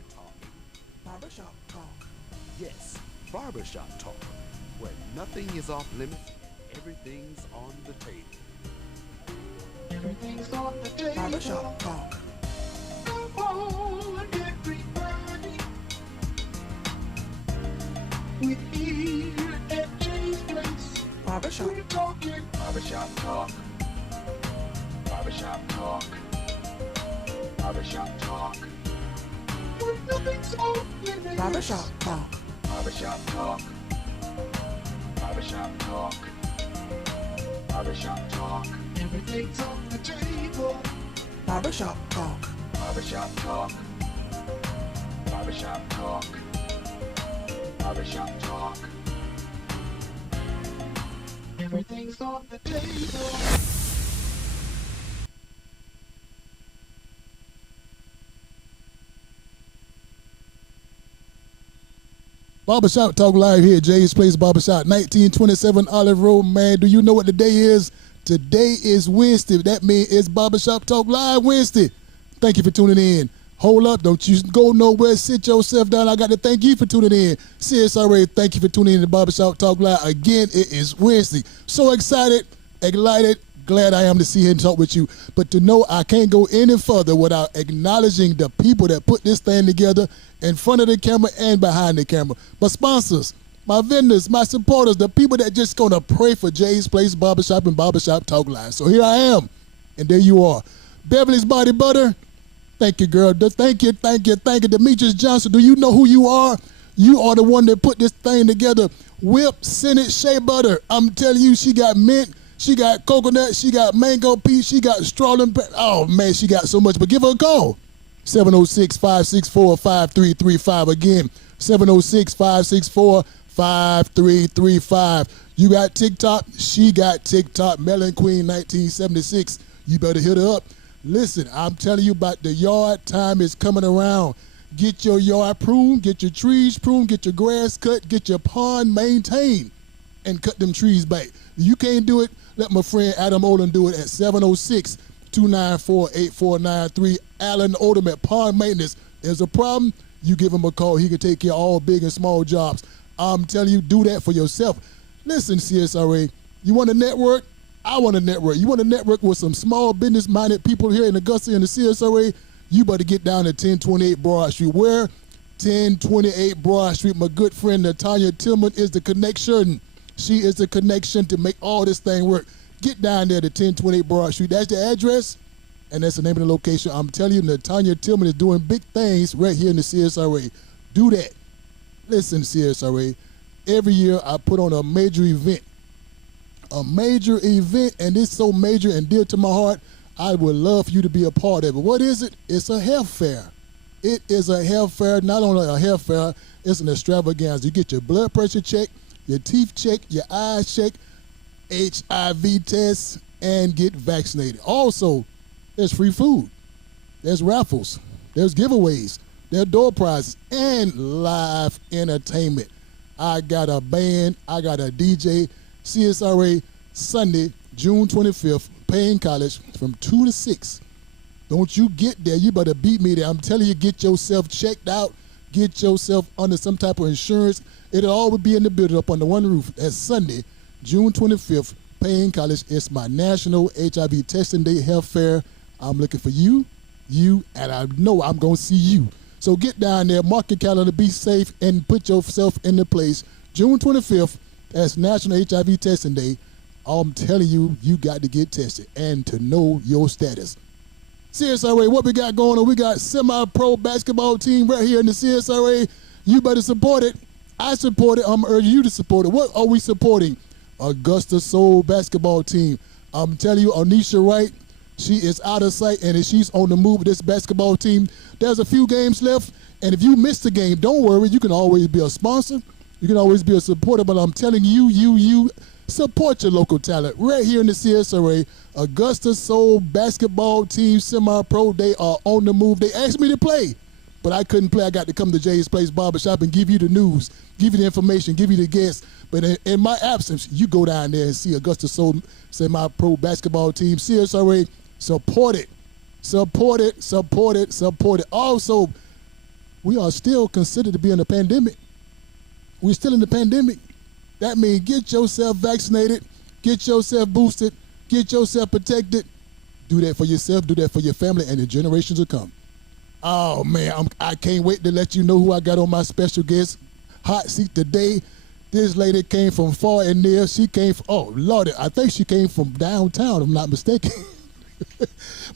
we're talking Barbershop talk. yes, barbershop talk, where nothing is off limits, everything's on the table. Everything's on the table. Barbershop talk. Come on, everybody. We're here at Jay's place. Barbershop. We're talking barbershop talk. Barbershop talk. Barbershop talk. Where nothing's off limits. Barbershop talk. Barbershop talk. Barbershop talk. Barbershop talk. Everything's on the table. Barbershop talk. Barbershop talk. Barbershop talk. Barbershop talk. Everything's on the table. Barbershop Talk Live here, Jay's Place Barbershop, 1927 Olive Road. Man, do you know what the day is? Today is Wednesday. That means it's Barbershop Talk Live Wednesday. Thank you for tuning in. Hold up, don't you go nowhere. Sit yourself down. I got to thank you for tuning in. CSRA, thank you for tuning in to Barbershop Talk Live. Again, it is Wednesday. So excited, excited, glad I am to see and talk with you. But to know I can't go any further without acknowledging the people that put this thing together in front of the camera and behind the camera. My sponsors, my vendors, my supporters, the people that just gonna pray for Jay's Place Barbershop and Barbershop Talk Live. So here I am, and there you are. Beverly's Body Butter, thank you, girl. Thank you, thank you, thank you. Demetrius Johnson, do you know who you are? You are the one that put this thing together. Whip Senate Shea Butter. I'm telling you, she got mint, she got coconut, she got mango peach, she got strawberry. Oh, man, she got so much. But give her a call. 706-564-5335. Again, 706-564-5335. You got TikTok, she got TikTok. Melon Queen 1976. You better hit her up. Listen, I'm telling you about the yard. Time is coming around. Get your yard pruned, get your trees pruned, get your grass cut, get your pond maintained, and cut them trees back. You can't do it, let my friend Adam Olin do it at 706-294-8493. Alan Odom at Pond Maintenance. There's a problem, you give him a call. He can take care of all big and small jobs. I'm telling you, do that for yourself. Listen, CSRA, you want to network? I want to network. You want to network with some small business-minded people here in Augusta and the CSRA? You better get down to 1028 Broad Street. Where? 1028 Broad Street. My good friend Natanya Tillman is the connection. She is the connection to make all this thing work. Get down there to 1028 Broad Street. That's the address, and that's the name of the location. I'm telling you, Natanya Tillman is doing big things right here in the CSRA. Do that. Listen, CSRA, every year I put on a major event. And it's so major and dear to my heart, I would love for you to be a part of it. What is it? It's a health fair. It is a health fair, not only a health fair, it's an extravaganza. You get your blood pressure checked, your teeth checked, your eyes checked, HIV tests, and get vaccinated. Also, there's free food, there's raffles, there's giveaways, there's door prizes, and live entertainment. I got a band, I got a DJ. CSRA Sunday, June 25th, Payne College from 2 to 6. Don't you get there, you better beat me there. I'm telling you, get yourself checked out, get yourself under some type of insurance. It'll all be in the building up under one roof. That's Sunday, June 25th, Payne College. It's my National HIV Testing Day Health Fair. I'm looking for you, and I know I'm going to see you. So get down there, mark your calendar, be safe, and put yourself in the place. June 25th, that's National HIV Testing Day. I'm telling you, you got to get tested and to know your status. CSRA, what we got going on? We got semi-pro basketball team right here in the CSRA. You better support it. I support it. I'm urging you to support it. What are we supporting? Augusta Soul basketball team. I'm telling you, Anisha Wright, she is out of sight, and if she's on the move with this basketball team, there's a few games left, and if you miss the game, don't worry. You can always be a sponsor. You can always be a supporter, but I'm telling you, support your local talent. Right here in the CSRA, Augusta Soul basketball team, semi-pro, they are on the move. They asked me to play, but I couldn't play. I got to come to Jay's Place Barbershop and give you the news, give you the information, give you the guests. But in my absence, you go down there and see Augusta Soul semi-pro basketball team, CSRA, support it. Support it, support it, support it. Also, we are still considered to be in a pandemic. We're still in the pandemic. That means get yourself vaccinated, get yourself boosted, get yourself protected. Do that for yourself, do that for your family, and the generations to come. Oh, man, I can't wait to let you know who I got on my special guest hot seat today. This lady came from far and near. She came from, oh, Lord, I think she came from downtown, if I'm not mistaken.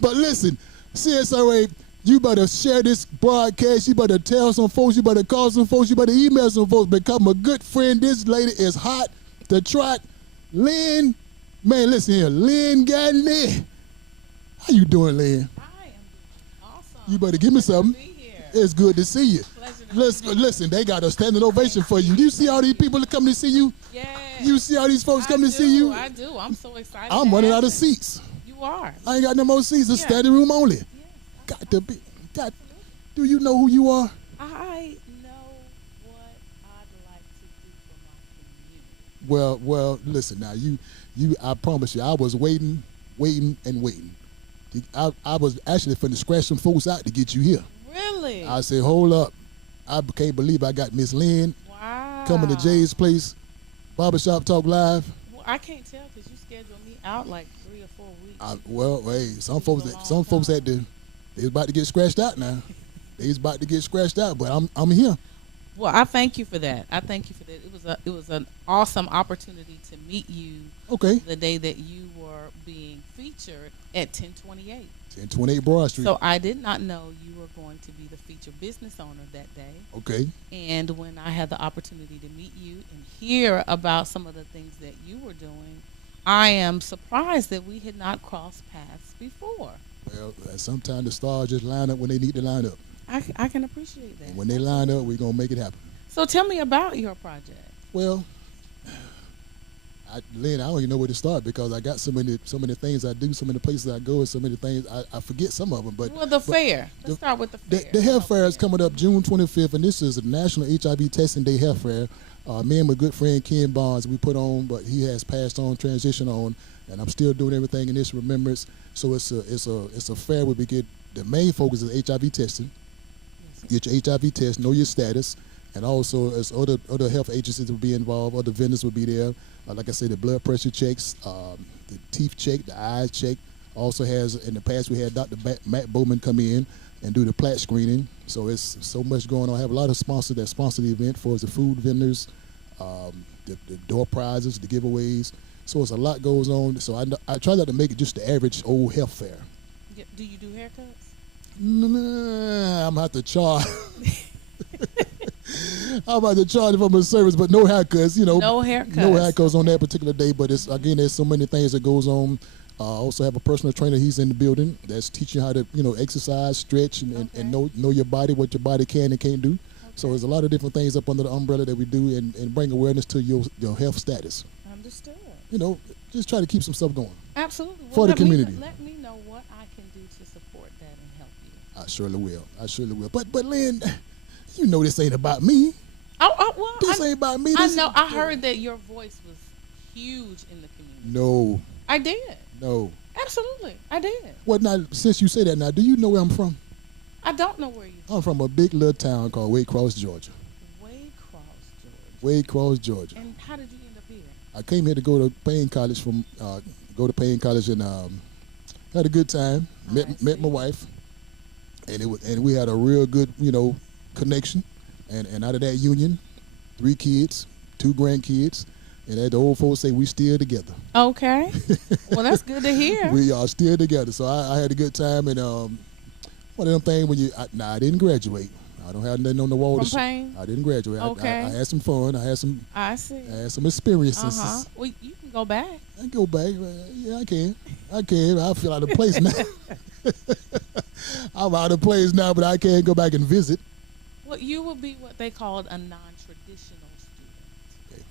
But listen, CSRA, you better share this broadcast. You better tell some folks. You better call some folks. You better email some folks. Become a good friend. This lady is hot to trot. Lynn, man, listen here. Lynn Gladney. How you doing, Lynn? I am doing awesome. You better give me something. Be here. It's good to see you. Pleasure to Listen, they got a standing ovation for you. You see all these people that come to see you? Yeah. You see all these folks coming to see you? I do. I'm so excited. I'm running out of seats. You are. I ain't got no more seats. It's Yeah. standing room only. Yes. Got to be. Do you know who you are? I know what I'd like to do for my community. Well, listen now. I promise you, I was waiting. I was actually finna scratch some folks out to get you here. Really? I said, hold up. I can't believe I got Miss Lynn Wow. coming to Jay's place, Barbershop Talk Live. Well, I can't tell because you scheduled me out like 3 or 4 weeks. Well, hey, some It was folks, a long some folks time. had to. They was about to get scratched out now. They was about to get scratched out, but I'm here. Well, I thank you for that. It was an awesome opportunity to meet you Okay. the day that you were being featured at 1028. 1028 Broad Street. So I did not know you were going to be the featured business owner that day. Okay. And when I had the opportunity to meet you and hear about some of the things that you were doing, I am surprised that we had not crossed paths before. Well, sometimes the stars just line up when they need to line up. I can appreciate that. And when they line up, we're going to make it happen. So tell me about your project. Well, Lynn, I don't even know where to start because I got so many things I do, so many places I go, and so many things I forget some of them. But Well, the fair. Let's start with the fair. The health fair is coming up June 25th, and this is a National HIV Testing Day health fair. Me and my good friend Ken Barnes, we put on, but he has passed on, transitioned on, and I'm still doing everything in this remembrance. So it's a fair where we get the main focus is HIV testing. Get your HIV test, know your status, and also as other health agencies will be involved, other vendors will be there. Like I said, the blood pressure checks, the teeth check, the eyes check. Also has, in the past, we had Dr. Matt Bowman come in and do the plat screening. So it's so much going on. I have a lot of sponsors that sponsor the event for us, the food vendors, the door prizes, the giveaways. So it's a lot goes on. So I try not to make it just the average old health fair. Do you do haircuts? Nah, I'm going to have to charge. I'm about to charge for my service, but no haircuts, No haircuts. No haircuts on that particular day, but it's again, there's so many things that goes on. I also have a personal trainer. He's in the building that's teaching how to, exercise, stretch, and know your body, what your body can and can't do. Okay. So there's a lot of different things up under the umbrella that we do and bring awareness to your health status. Understood. Just try to keep some stuff going. Absolutely. For the community. Let me know what I can do to support that and help you. I surely will. But Lynn, you know this ain't about me. Well, This ain't about me. I know. I heard that your voice was huge in the community. No. I did. No. Absolutely. I did. Well, now, since you say that now, do you know where I'm from? I don't know where you're I'm from a big little town called Waycross, Georgia. Waycross, Georgia. And how did you end up here? I came here to go to Payne College and had a good time. Met my wife, and we had a real good connection. And out of that union, 3 kids, 2 grandkids, and as the old folks say, we still together. Okay. Well, that's good to hear. We are still together. So I had a good time, and one of them things when I didn't graduate. I don't have nothing on the wall. From Payne? I didn't graduate. Okay. I had some fun. I see. I had some experiences. Well, you can go back. I can go back. Yeah, I can. I feel out of place now. I'm out of place now, but I can go back and visit. Well, you will be what they called a non-traditional student. Okay,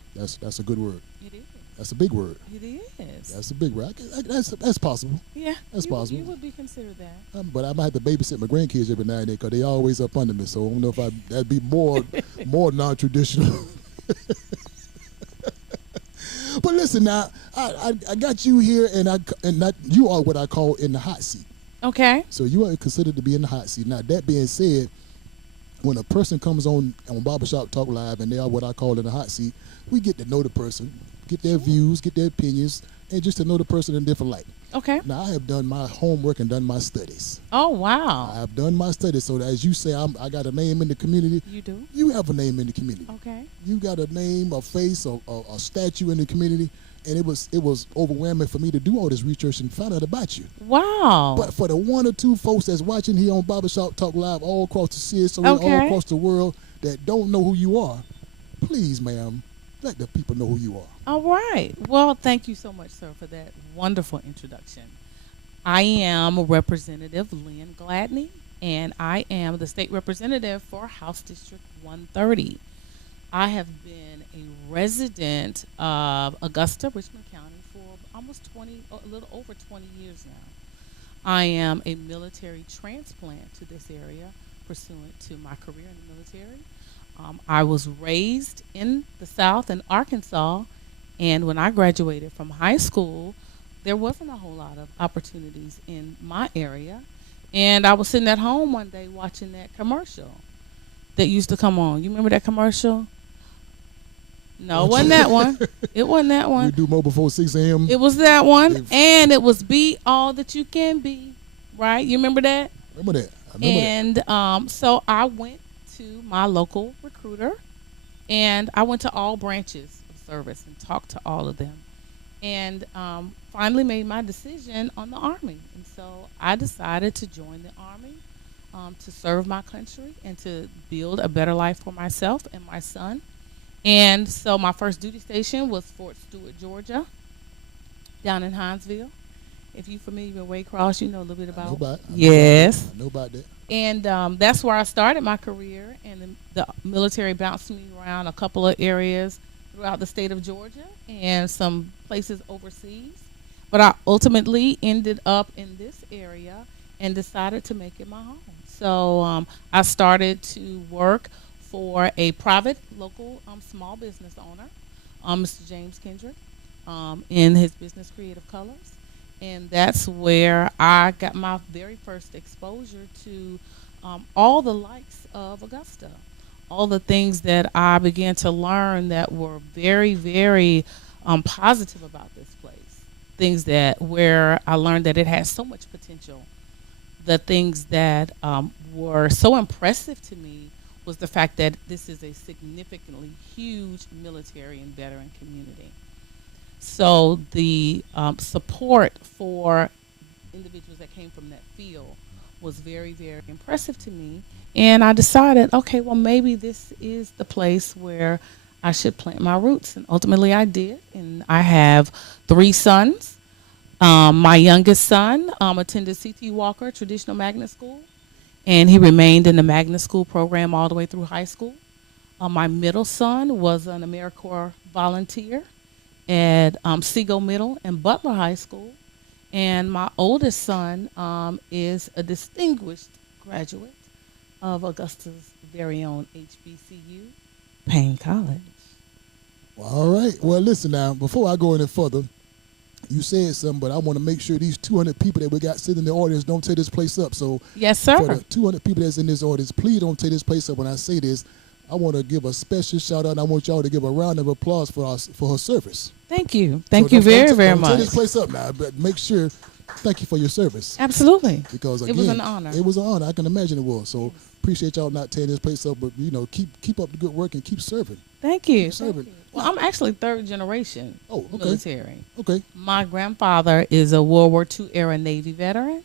that's a good word. It is. That's a big word. It is. That's a big word. That's possible. Yeah, that's possible. You would be considered that. But I might have to babysit my grandkids every now and then because they always up under me. So I don't know if that'd be more non-traditional. But listen, now I got you here, and you are what I call in the hot seat. Okay. So you are considered to be in the hot seat. Now that being said, when a person comes on Barbershop Talk Live and they are what I call in the hot seat, we get to know the person, get their views, get their opinions, and just to know the person in a different light. Okay. Now, I have done my homework and done my studies. Oh, wow. I have done my studies, so that as you say, I got a name in the community. You do? You have a name in the community. Okay. You got a name, a face, a statue in the community, and it was overwhelming for me to do all this research and find out about you. Wow. But for the 1 or 2 folks that's watching here on Barbershop Talk Live all across the city, Okay. all across the world that don't know who you are, please, ma'am, let the people know who you are. All right. Well, thank you so much, sir, for that wonderful introduction. I am Representative Lynn Gladney, and I am the state representative for House District 130. I have been a resident of Augusta, Richmond County for almost a little over 20 years now. I am a military transplant to this area pursuant to my career in the military. I was raised in the South in Arkansas, and when I graduated from high school, there wasn't a whole lot of opportunities in my area. And I was sitting at home one day watching that commercial that used to come on. You remember that commercial? No, it wasn't that one. It wasn't that We one. do more before 6 a.m. It was that one. And it was Be All That You Can Be. Right? You remember that? Remember that? I remember that. And so I went to my local recruiter, and I went to all branches of service and talked to all of them, and finally made my decision on the Army. And so I decided to join the Army to serve my country and to build a better life for myself and my son. And so my first duty station was Fort Stewart, Georgia, down in Hinesville. If you're familiar with Waycross, you know a little bit about. Yes. I know about that. And that's where I started my career. And the military bounced me around a couple of areas throughout the state of Georgia and some places overseas. But I ultimately ended up in this area and decided to make it my home. So I started to work for a private local small business owner, Mr. James Kendrick, in his business Creative Colors. And that's where I got my very first exposure to all the likes of Augusta, all the things that I began to learn that were very, very positive about this place. Things that where I learned that it has so much potential. The things that were so impressive to me was the fact that this is a significantly huge military and veteran community. So the support for individuals that came from that field was very, very impressive to me. And I decided, okay, well, maybe this is the place where I should plant my roots. And ultimately I did. And I have 3 sons. My youngest son attended C.T. Walker Traditional Magnet School, and he remained in the magnet school program all the way through high school. My middle son was an AmeriCorps volunteer at Seago Middle and Butler High School. And my oldest son is a distinguished graduate of Augusta's very own HBCU, Payne College. Well, all right. Well, listen now, before I go any further, you said something, but I want to make sure these 200 people that we got sitting in the audience don't tear this place up. So yes, sir. For the 200 people that's in this audience, please don't tear this place up. When I say this, I want to give a special shout out, and I want y'all to give a round of applause for her service. Thank you. Thank you very, very don't much. Tear this place up now, but make sure, thank you for your service. Absolutely. Because again, it was an honor. It was an honor. I can imagine it was. So appreciate y'all not tearing this place up, but keep up the good work and keep serving. Thank you. Keep serving. Well, I'm actually 3rd generation military. Okay. My grandfather is a World War II era Navy veteran,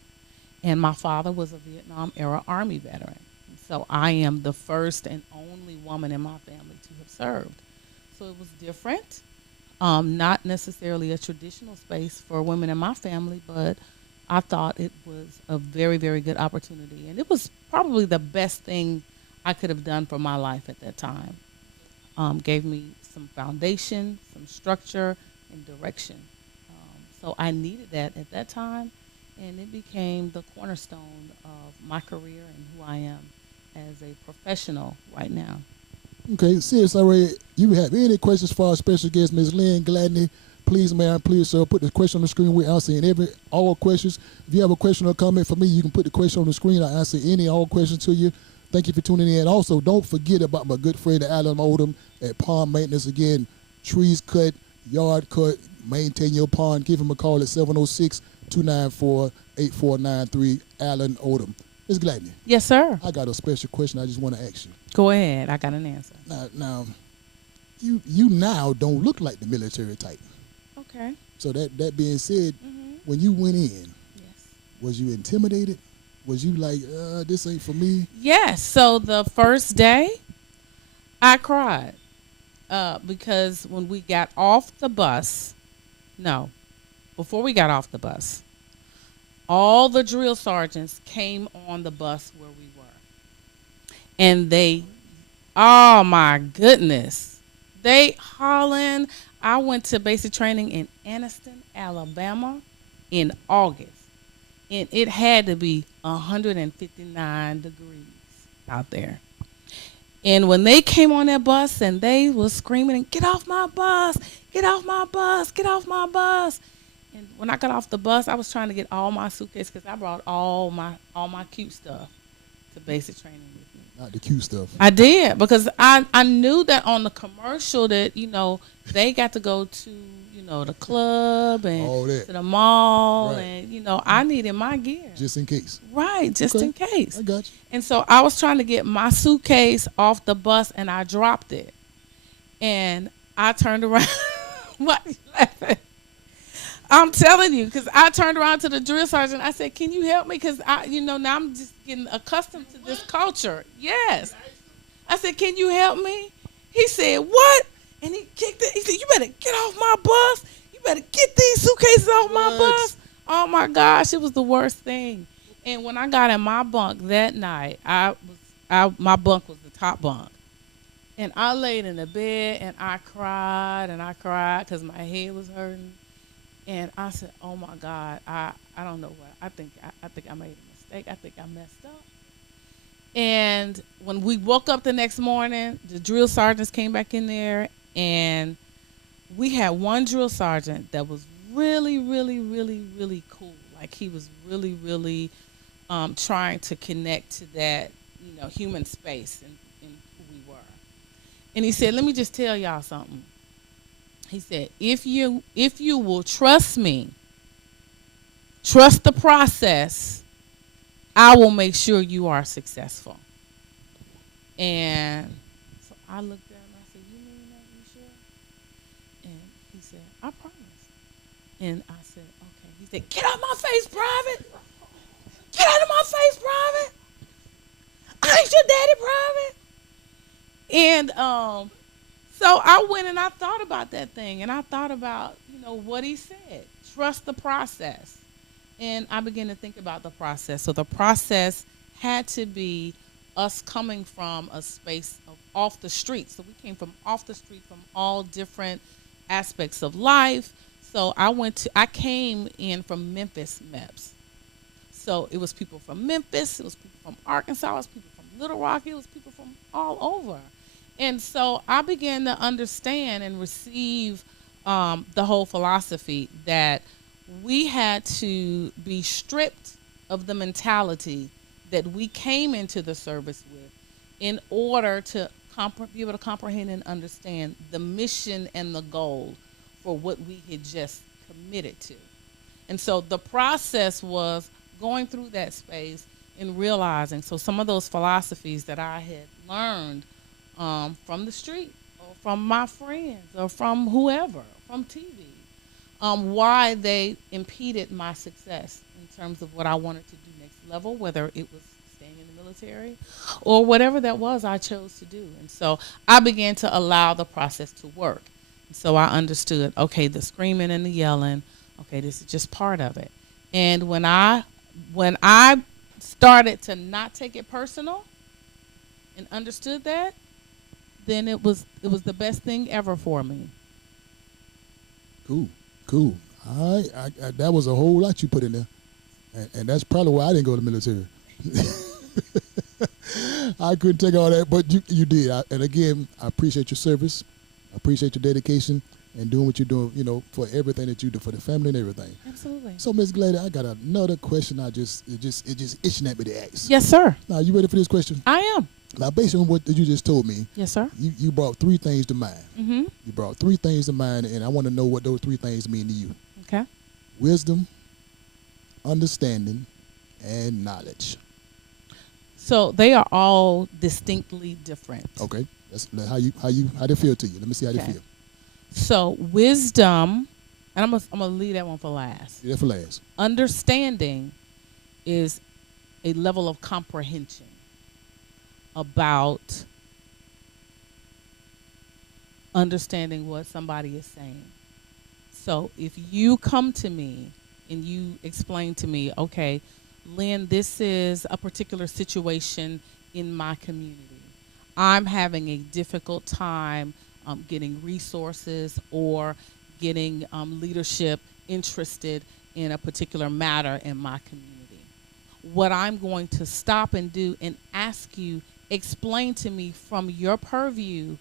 and my father was a Vietnam era Army veteran. So I am the first and only woman in my family to have served. So it was different. Not necessarily a traditional space for women in my family, but I thought it was a very, very good opportunity. And it was probably the best thing I could have done for my life at that time. Gave me some foundation, some structure, and direction. So I needed that at that time, and it became the cornerstone of my career and who I am as a professional right now. Okay, CSRA, you have any questions for our special guest, Ms. Lynn Gladney? Please, ma'am, please, sir, put the question on the screen. We're answering all questions. If you have a question or comment for me, you can put the question on the screen. I answer all questions to you. Thank you for tuning in. Also, don't forget about my good friend Alan Odom at Pond Maintenance. Again, trees cut, yard cut, maintain your pond. Give him a call at 706-294-8493, Alan Odom. Ms. Gladney, Yes, sir. I got a special question I just want to ask you. Go ahead. I got an answer. Now, you now don't look like the military type. Okay. So that being said, Mm-hmm. when you went in, Yes. was you intimidated? Was you like, this ain't for me? Yes. So the first day, I cried because when we got off the bus, before we got off the bus, all the drill sergeants came on the bus where we were. And oh my goodness, they hollering. I went to basic training in Anniston, Alabama in August. And it had to be 159 degrees out there. And when they came on that bus and they was screaming, get off my bus, get off my bus, get off my bus. And when I got off the bus, I was trying to get all my suitcase because I brought all my cute stuff to basic training with me. Not the cute stuff. I did because I knew that on the commercial that, they got to go to, the club and All that. to the mall Right. and, I needed my gear. Just in case. Right, just Okay. in case. I got you. And so I was trying to get my suitcase off the bus and I dropped it. And I turned around. Why are you laughing? I'm telling you, because I turned around to the drill sergeant. I said, can you help me? Because, now I'm just getting accustomed to this culture. Yes. I said, can you help me? He said, what? And he kicked it. He said, you better get off my bus. You better get these suitcases off my What? bus. Oh, my gosh. It was the worst thing. And when I got in my bunk that night, my bunk was the top bunk. And I laid in the bed and I cried because my head was hurting. And I said, oh, my God, I don't know what. I think I made a mistake. I think I messed up. And when we woke up the next morning, the drill sergeants came back in there, and we had one drill sergeant that was really, really, really, really cool. Like he was really, really trying to connect to that, human space and who we were. And he said, let me just tell y'all something. He said, if you will trust me, trust the process, I will make sure you are successful. And so I looked at him and I said, you mean that? You sure? And he said, I promise. And I said, okay. He said, get out my face, Private. Get out of my face, Private. I ain't your daddy, Private. And so I went and I thought about that thing. And I thought about, what he said. Trust the process. And I began to think about the process. So the process had to be us coming from a space of off the street. So we came from off the street from all different aspects of life. So I came in from Memphis MEPS. So it was people from Memphis, it was people from Arkansas, it was people from Little Rock, it was people from all over. And so I began to understand and receive the whole philosophy that we had to be stripped of the mentality that we came into the service with in order to be able to comprehend and understand the mission and the goal for what we had just committed to. And so the process was going through that space and realizing, so some of those philosophies that I had learned from the street or from my friends or from whoever, from TV, why they impeded my success in terms of what I wanted to do next level, whether it was staying in the military or whatever that was I chose to do. And so I began to allow the process to work. And so I understood, okay, the screaming and the yelling, okay, this is just part of it. And when I started to not take it personal and understood that, then it was the best thing ever for me. Cool. All right. That was a whole lot you put in there. And that's probably why I didn't go to the military. I couldn't take all that, but you did. And again, I appreciate your service. I appreciate your dedication. and doing what you're doing, for everything that you do for the family and everything. Absolutely. So, Miss Gladney, I got another question. It just itching at me to ask. Yes, sir. Now, you ready for this question? I am. Now, based on what you just told me, Yes, sir. you brought three things to mind. Mm-hmm. You brought three things to mind, and I want to know what those three things mean to you. Okay. Wisdom, understanding, and knowledge. So they are all distinctly different. Okay. That's how they feel to you. Let me see how they Okay. feel. So wisdom, and I'm gonna leave that one for last. Yeah, for last. Understanding is a level of comprehension about understanding what somebody is saying. So if you come to me and you explain to me, okay, Lynn, this is a particular situation in my community. I'm having a difficult time getting resources or getting leadership interested in a particular matter in my community. What I'm going to stop and do and ask you, explain to me from your purview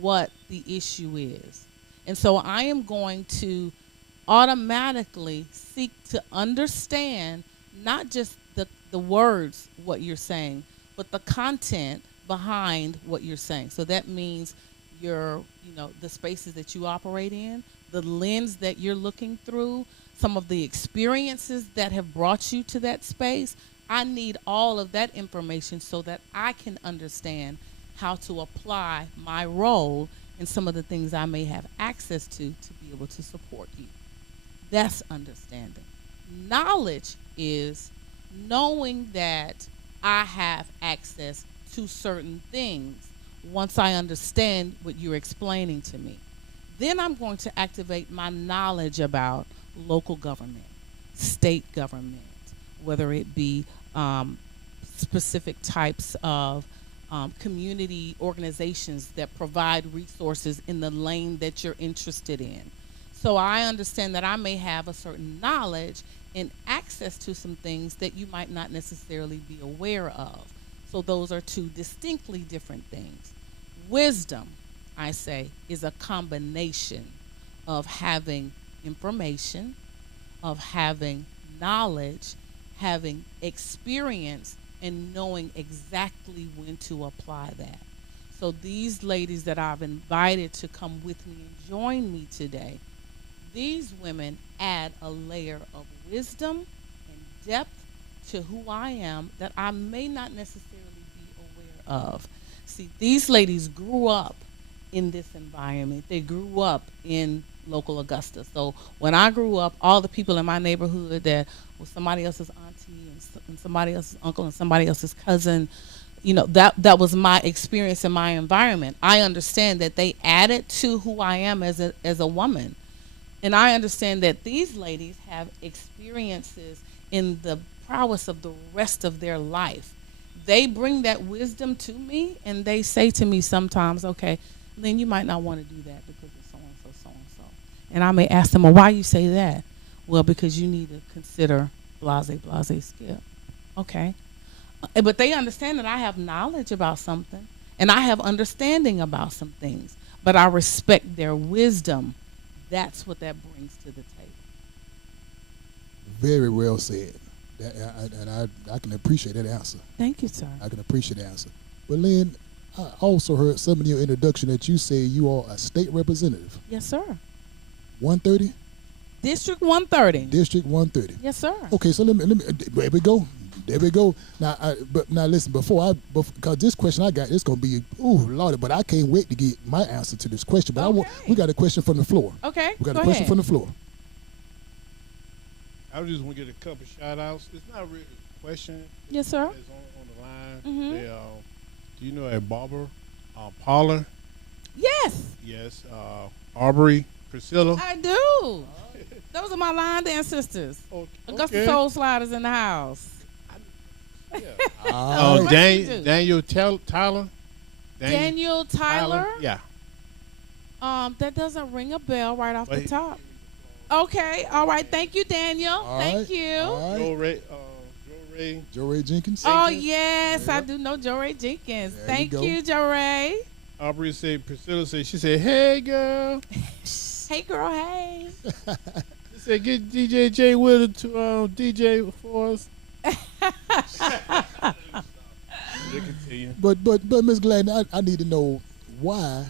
what the issue is. And so I am going to automatically seek to understand not just the words, what you're saying, but the content behind what you're saying. So that means the spaces that you operate in, the lens that you're looking through, some of the experiences that have brought you to that space. I need all of that information so that I can understand how to apply my role in some of the things I may have access to be able to support you. That's understanding. Knowledge is knowing that I have access to certain things once I understand what you're explaining to me. Then I'm going to activate my knowledge about local government, state government, whether it be specific types of community organizations that provide resources in the lane that you're interested in. So I understand that I may have a certain knowledge and access to some things that you might not necessarily be aware of. So those are two distinctly different things. Wisdom, I say, is a combination of having information, of having knowledge, having experience, and knowing exactly when to apply that. So these ladies that I've invited to come with me and join me today, these women add a layer of wisdom and depth to who I am that I may not necessarily be aware of. See, these ladies grew up in this environment. They grew up in local Augusta. So when I grew up, all the people in my neighborhood that was somebody else's auntie and somebody else's uncle and somebody else's cousin, that was my experience in my environment. I understand that they added to who I am as a woman. And I understand that these ladies have experiences in the prowess of the rest of their life. They bring that wisdom to me, and they say to me sometimes, okay, Lynn, you might not want to do that because of so-and-so, so-and-so. And I may ask them, well, why you say that? Well, because you need to consider blase, skip. Okay. But they understand that I have knowledge about something, and I have understanding about some things, but I respect their wisdom. That's what that brings to the table. Very well said. I can appreciate that answer. Thank you, sir. I can appreciate the answer. But Lynn, I also heard some in your introduction that you say you are a state representative. Yes, sir. 130? District 130. District 130. Yes, sir. Okay, so let me. There we go. There we go. Now, now listen. Because this question I got, it's gonna be Lord, but I can't wait to get my answer to this question. But we got a question from the floor. Okay. We got a question from the floor. I just want to get a couple shout outs. It's not really a question. Yes, sir. It's on the line. Mm-hmm. They, do you know a Barber? Paula? Yes. Yes. Aubrey? Priscilla? I do. Those are my line dance sisters. Augusta Soul Sliders in the house. Yeah. Daniel Tyler? Daniel Tyler? Yeah. That doesn't ring a bell right off the top. Okay. All right. Thank you, Daniel. Thank you. Joe Ray Jenkins. Oh, yes. I do know Joe Ray Jenkins. Thank you, Joe Ray. Aubrey said, Priscilla said, she said, hey, girl. Hey, girl. Hey. He said, get DJ J Will to DJ for us. They continue. But Miss Gladney, I need to know why.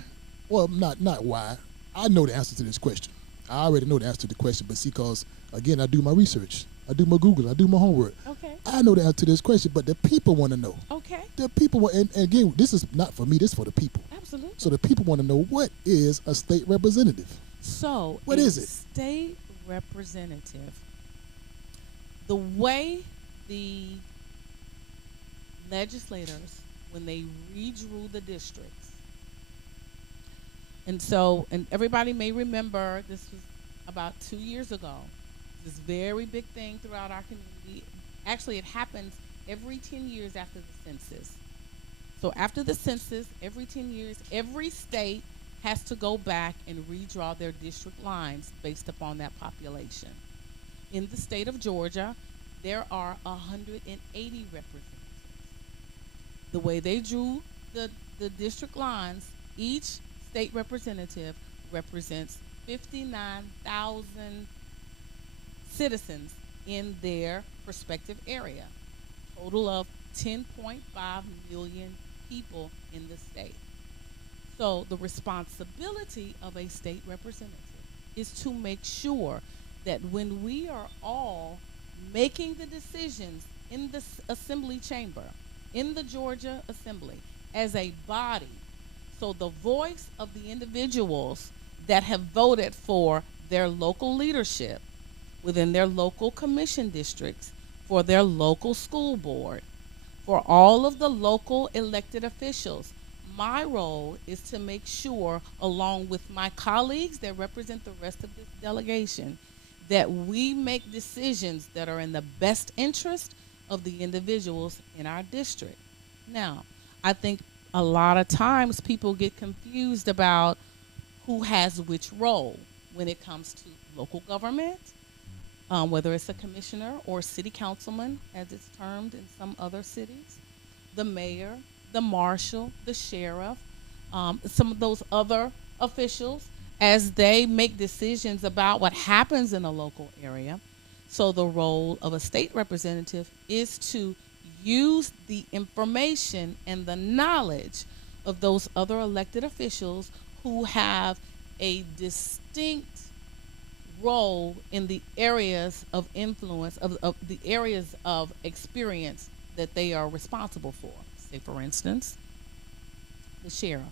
Well, not why. I know the answer to this question. I already know the answer to the question, but see, because again, I do my research, I do my Google, I do my homework. Okay. I know the answer to this question, but the people want to know. Okay. The people want, and again, this is not for me. This is for the people. Absolutely. So the people want to know, what is a state representative? So What is it? State representative. The way the legislators, when they redrew the districts, and everybody may remember this was about 2 years ago. This very big thing throughout our community. Actually, it happens every 10 years after the census. So after the census, every 10 years, every state has to go back and redraw their district lines based upon that population. In the state of Georgia, there are 180 representatives. The way they drew the district lines, each state representative represents 59,000 citizens in their respective area. Total of 10.5 million people in the state. So the responsibility of a state representative is to make sure that when we are all making the decisions in the assembly chamber, in the Georgia Assembly, as a body, so the voice of the individuals that have voted for their local leadership within their local commission districts, for their local school board, for all of the local elected officials, my role is to make sure, along with my colleagues that represent the rest of this delegation, that we make decisions that are in the best interest of the individuals in our district. Now, I think a lot of times people get confused about who has which role when it comes to local government, whether it's a commissioner or city councilman, as it's termed in some other cities, the mayor, the marshal, the sheriff, some of those other officials, as they make decisions about what happens in a local area. So the role of a state representative is to use the information and the knowledge of those other elected officials who have a distinct role in the areas of influence, of the areas of experience that they are responsible for. Say, for instance, the sheriff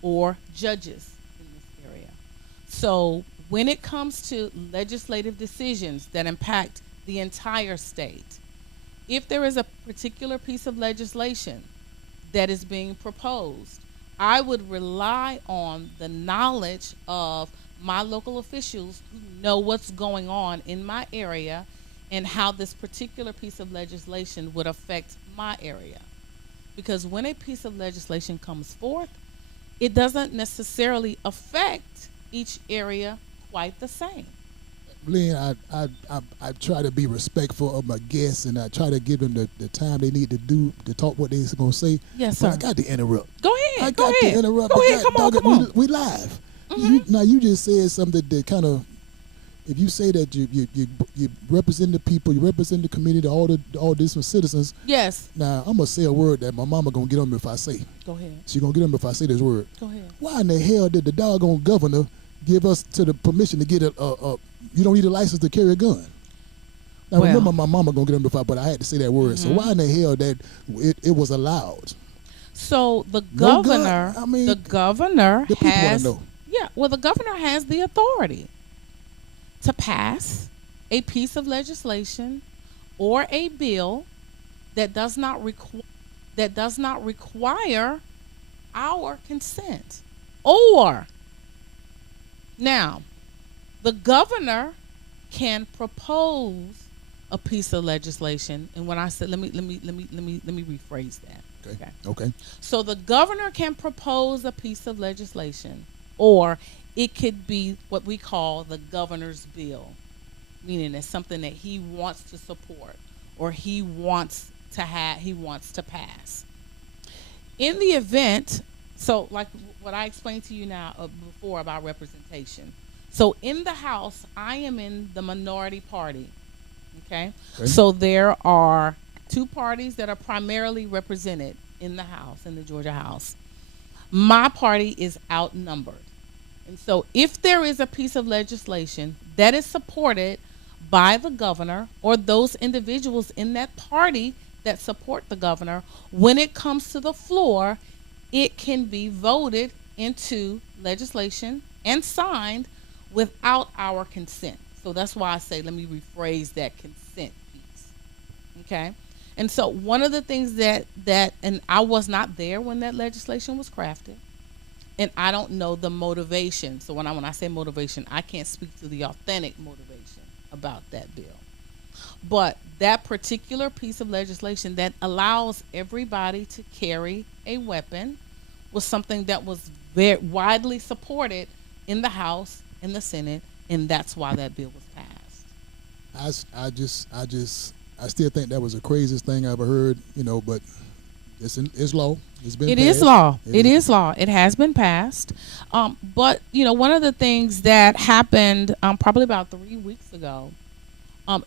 or judges in this area. So when it comes to legislative decisions that impact the entire state, if there is a particular piece of legislation that is being proposed, I would rely on the knowledge of my local officials who know what's going on in my area and how this particular piece of legislation would affect my area. Because when a piece of legislation comes forth, it doesn't necessarily affect each area quite the same. Lynn, I try to be respectful of my guests, and I try to give them the time they need to talk what they're going to say. Yes, But sir. I got to interrupt. Go ahead. I Go got ahead. to interrupt. Go I ahead. got- Come on. dog, Come on. We live. You just said something that kind of, if you say that you represent the people, you represent the community, all different citizens. Yes. Now I'm gonna say a word that my mama gonna get on me if I say. Go ahead. She gonna get on me if I say this word. Go ahead. Why in the hell did the doggone governor give us to the permission to get a you don't need a license to carry a gun? Now Well. remember, my mama gonna get on me if I, but I had to say that word. So why in the hell that it was allowed? So the No gun. governor, I mean, the governor the people wanna has, know. yeah. Well, the governor has the authority to pass a piece of legislation or a bill that does not require our consent. Or now, the governor can propose a piece of legislation, and when I said, let me rephrase that. Okay. So the governor can propose a piece of legislation, or it could be what we call the governor's bill, meaning it's something that he wants to support or he wants to pass. In the event So, like what I explained to you now before about representation. So, in the House, I am in the minority party. Okay? So, there are two parties that are primarily represented in the House, in the Georgia House. My party is outnumbered. And so, if there is a piece of legislation that is supported by the governor or those individuals in that party that support the governor, when it comes to the floor, it can be voted into legislation and signed without our consent. So that's why I say, let me rephrase that consent piece. Okay? And so one of the things that and I was not there when that legislation was crafted, and I don't know the motivation. So when I say motivation, I can't speak to the authentic motivation about that bill. But that particular piece of legislation that allows everybody to carry a weapon was something that was very widely supported in the House, in the Senate, and that's why that bill was passed. I still think that was the craziest thing I ever heard, but it's law. It's been It passed. is law. It is law. It has been passed. But, one of the things that happened probably about 3 weeks ago,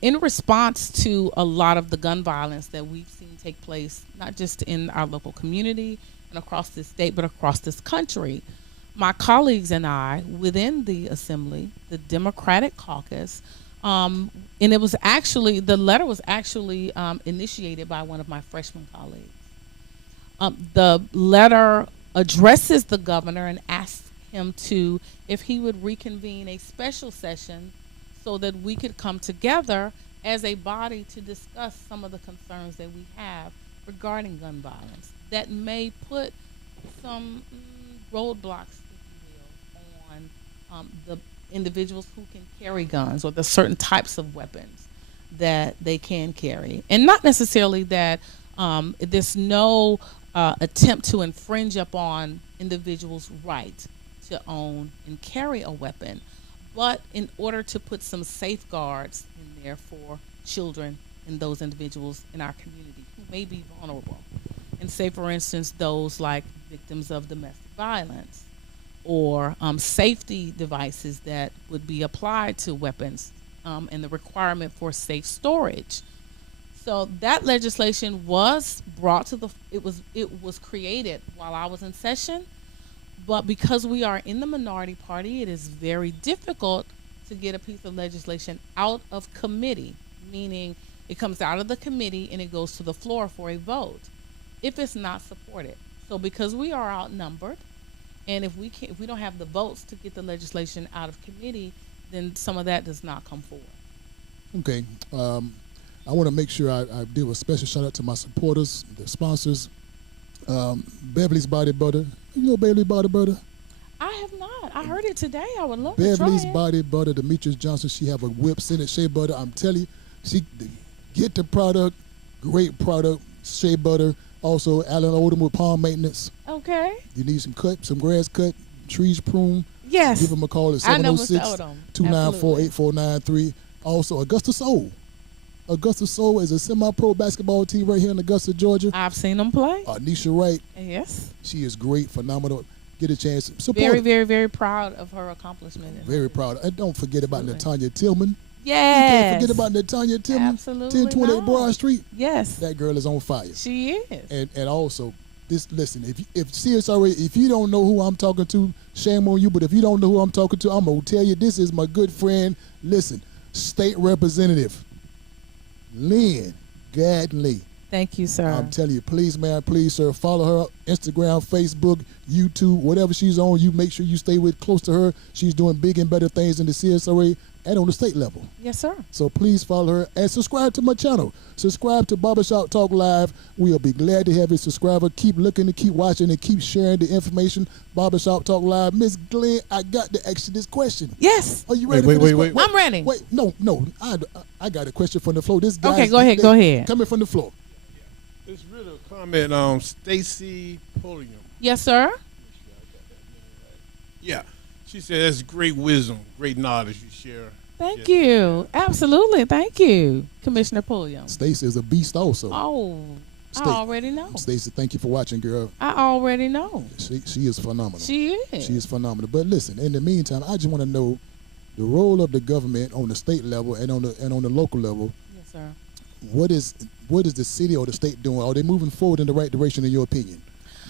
in response to a lot of the gun violence that we've seen take place, not just in our local community and across this state, but across this country, my colleagues and I, within the Assembly, the Democratic caucus, and it was actually, the letter was actually initiated by one of my freshman colleagues. The letter addresses the governor and asks him to, if he would reconvene a special session so that we could come together as a body to discuss some of the concerns that we have regarding gun violence that may put some roadblocks, if you will, on the individuals who can carry guns or the certain types of weapons that they can carry. And not necessarily that there's no attempt to infringe upon individuals' right to own and carry a weapon, but in order to put some safeguards in there for children and those individuals in our community who may be vulnerable. And say, for instance, those like victims of domestic violence or safety devices that would be applied to weapons and the requirement for safe storage. So that legislation was brought to it was created while I was in session, but because we are in the minority party, it is very difficult to get a piece of legislation out of committee, meaning it comes out of the committee and it goes to the floor for a vote if it's not supported. So because we are outnumbered, and if we don't have the votes to get the legislation out of committee, then some of that does not come forward. Okay. I want to make sure I do a special shout out to my supporters, the sponsors. Beverly's Body Butter. You know Beverly's Body Butter? I have not. I heard it today. I would love Beverly's to try it. Body Butter, Demetrius Johnson. She have a whip scented shea butter. I'm telling you, get the product. Great product, shea butter. Also, Allen Odom with palm maintenance. Okay. You need some grass cut, trees prune. Yes. Give them a call at I know Mr. Odom. 706-294-8493. Also, Augusta Soul. Augusta Soul is a semi-pro basketball team right here in Augusta, Georgia. I've seen them play. Anisha Wright. Yes. She is great, phenomenal. Get a chance. Support Very, her. very, very proud of her accomplishment. Very proud. And don't forget about Natanya Tillman. Yes. You can't forget about Natanya Tillman. Absolutely 1028 not. Broad Street. Yes. That girl is on fire. She is. And also, listen, if CSRA, if you don't know who I'm talking to, shame on you. But if you don't know who I'm talking to, I'm going to tell you, this is my good friend. Listen, State Representative Lynn Gladney. Thank you, sir. I'm telling you, please, man, please, sir, follow her Instagram, Facebook, YouTube, whatever she's on. You make sure you stay close to her. She's doing big and better things in the CSRA and on the state level. Yes, sir. So please follow her and subscribe to my channel. Subscribe to Barbershop Talk Live. We'll be glad to have a subscriber. Keep looking and keep watching and keep sharing the information. Barbershop Talk Live. Miss Glenn, I got to ask you this question. Yes. Are you ready for this question? I'm ready. Wait, no. I got a question from the floor. This guy. Okay, go ahead. Coming from the floor. It's really a comment on Stacy Pulliam. Yes, sir. Yeah. She said that's great wisdom, great knowledge you share. Thank you. Absolutely. Thank you, Commissioner Pulliam. Stacy is a beast also. Oh, I already know. Stacey, thank you for watching, girl. I already know. She is phenomenal. She is. She is phenomenal. But listen, in the meantime, I just want to know the role of the government on the state level and on the local level. Yes, sir. What is the city or the state doing? Are they moving forward in the right direction in your opinion?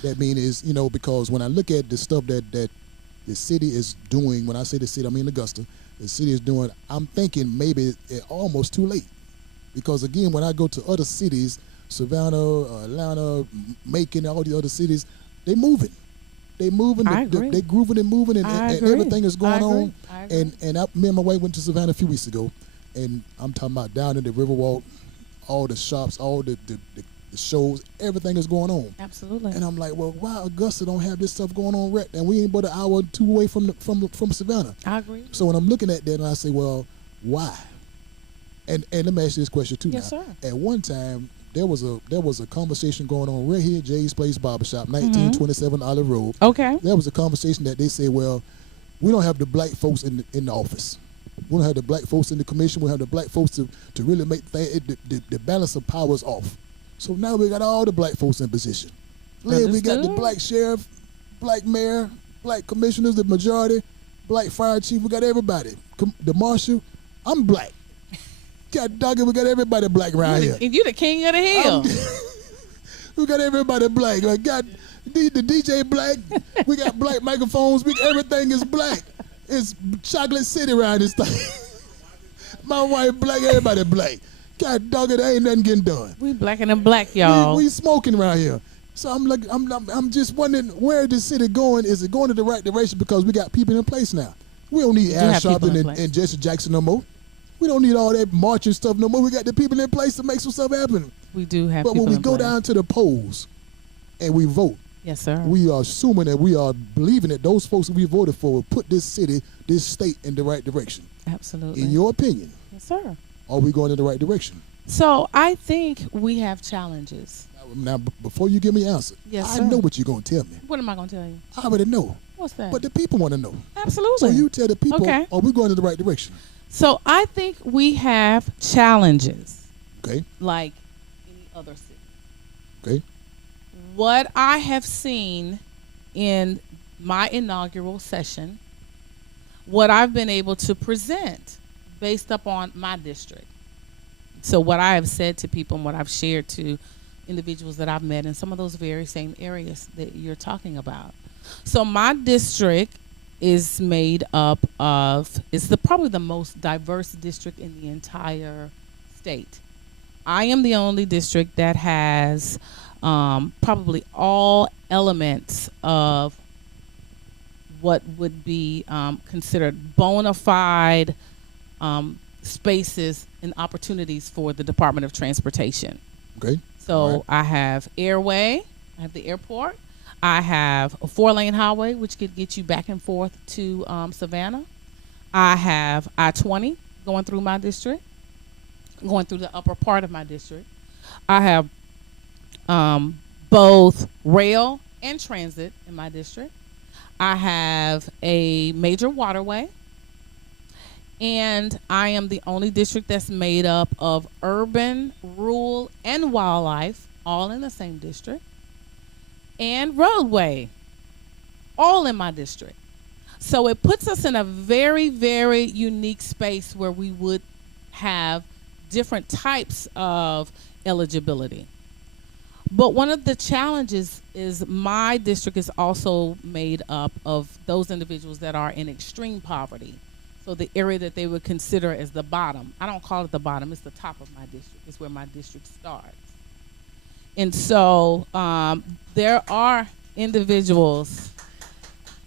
That mean is, because when I look at the stuff that the city is doing, when I say the city, I mean Augusta, the city is doing, I'm thinking maybe it's almost too late. Because again, when I go to other cities, Savannah, Atlanta, Macon, all the other cities, they moving. They moving, they grooving and moving, and everything is going on. And me and my wife went to Savannah a few weeks ago, and I'm talking about down in the Riverwalk, all the shops, all the shows, everything is going on. Absolutely. And I'm like, well, why Augusta don't have this stuff going on right? And we ain't but an hour or two away from Savannah. I agree. So when I'm looking at that, and I say, well, why? And let me ask you this question too. Yes, now. sir. At one time, there was a conversation going on right here at Jay's Place Barbershop, 1927 Olive Road. Okay. There was a conversation that they said, well, we don't have the black folks in the office. We don't have the black folks in the commission. We don't have the black folks to really make the balance of powers off. So now we got all the black folks in position. Lynn, we got the black sheriff, black mayor, black commissioners, the majority, black fire chief. We got everybody. The marshal, I'm black. God dog it, we got everybody black around here. And you the king of the hill. We got everybody black. We got the DJ black. We got black microphones. Everything is black. It's chocolate city around this thing. My wife black, everybody black. God dog it, ain't nothing getting done. We blacking and black, y'all. We smoking around here. So I'm just wondering where this city going. Is it going in the right direction? Because we got people in place now. We don't need Al Sharpton and Jesse Jackson no more. We don't need all that marching stuff no more. We got the people in place to make some stuff happen. We do have. But when we go down to the polls and we vote, yes, sir, we are assuming that we are believing that those folks that we voted for will put this city, this state in the right direction. Absolutely. In your opinion, yes, sir. Are we going in the right direction? So I think we have challenges. Now, before you give me an answer, yes, I know what you're going to tell me. What am I going to tell you? I already know. What's that? But the people want to know. Absolutely. So you tell the people, okay, are we going in the right direction? So I think we have challenges. Okay. Like any other city. Okay. What I have seen in my inaugural session, what I've been able to present based upon my district. So what I have said to people and what I've shared to individuals that I've met in some of those very same areas that you're talking about. So my district is made up of, it's probably the most diverse district in the entire state. I am the only district that has probably all elements of what would be considered bona fide spaces and opportunities for the Department of Transportation. Okay. So right. I have airway, I have the airport, I have a 4-lane highway, which could get you back and forth to Savannah. I have I-20 going through my district, going through the upper part of my district. I have both rail and transit in my district. I have a major waterway. And I am the only district that's made up of urban, rural, and wildlife, all in the same district. And roadway, all in my district. So it puts us in a very, very unique space where we would have different types of eligibility. But one of the challenges is my district is also made up of those individuals that are in extreme poverty. So the area that they would consider as the bottom. I don't call it the bottom, it's the top of my district. It's where my district starts. And so there are individuals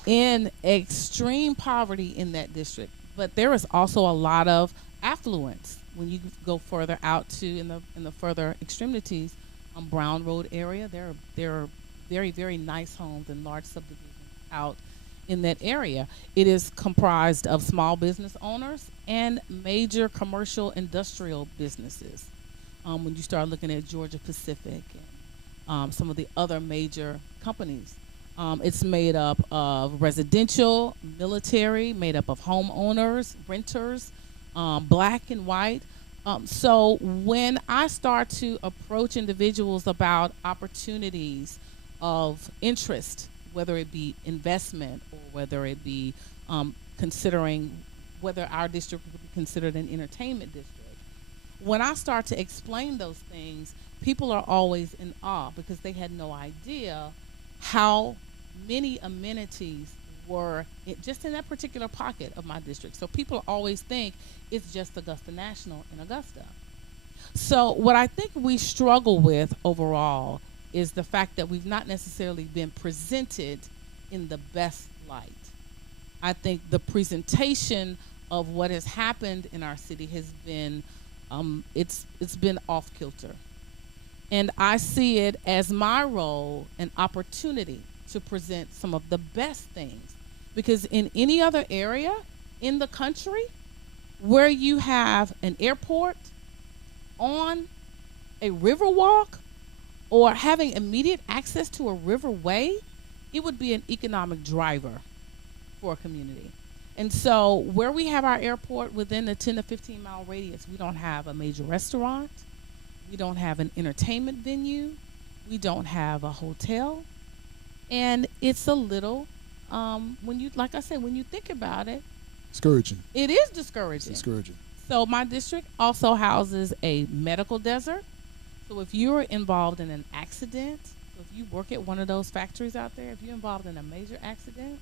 in extreme poverty in that district, but there is also a lot of affluence when you go further out to in the further extremities. Brown Road area, there are very, very nice homes and large subdivisions out in that area. It is comprised of small business owners and major commercial industrial businesses. When you start looking at Georgia Pacific and some of the other major companies, it's made up of residential, military, made up of homeowners, renters, black and white, So when I start to approach individuals about opportunities of interest, whether it be investment or whether it be considering whether our district would be considered an entertainment district, when I start to explain those things, people are always in awe because they had no idea how many amenities were just in that particular pocket of my district. So people always think it's just Augusta National in Augusta. So what I think we struggle with overall is the fact that we've not necessarily been presented in the best light. I think the presentation of what has happened in our city has been it's been off kilter. And I see it as my role an opportunity to present some of the best things. Because in any other area in the country where you have an airport on a river walk or having immediate access to a riverway, it would be an economic driver for a community. And so where we have our airport within a 10 to 15 mile radius, we don't have a major restaurant. We don't have an entertainment venue. We don't have a hotel. And it's a little, when you, like I said, when you think about it, Discouraging. it is discouraging. Discouraging. So my district also houses a medical desert. So if you're involved in an accident, so if you work at one of those factories out there, if you're involved in a major accident,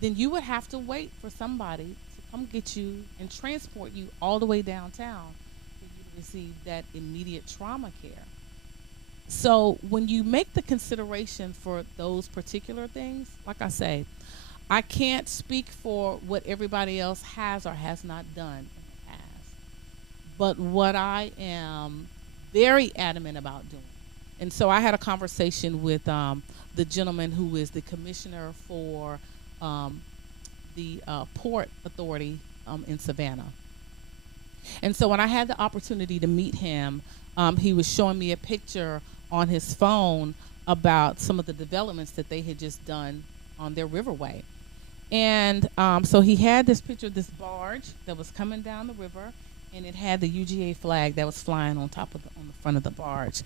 then you would have to wait for somebody to come get you and transport you all the way downtown for you to receive that immediate trauma care. So when you make the consideration for those particular things, like I say, I can't speak for what everybody else has or has not done in the past. But what I am very adamant about doing, and so I had a conversation with the gentleman who is the commissioner for the Port Authority in Savannah. And so when I had the opportunity to meet him, he was showing me a picture on his phone about some of the developments that they had just done on their riverway. And so he had this picture of this barge that was coming down the river, and it had the UGA flag that was flying on top of on the front of the barge.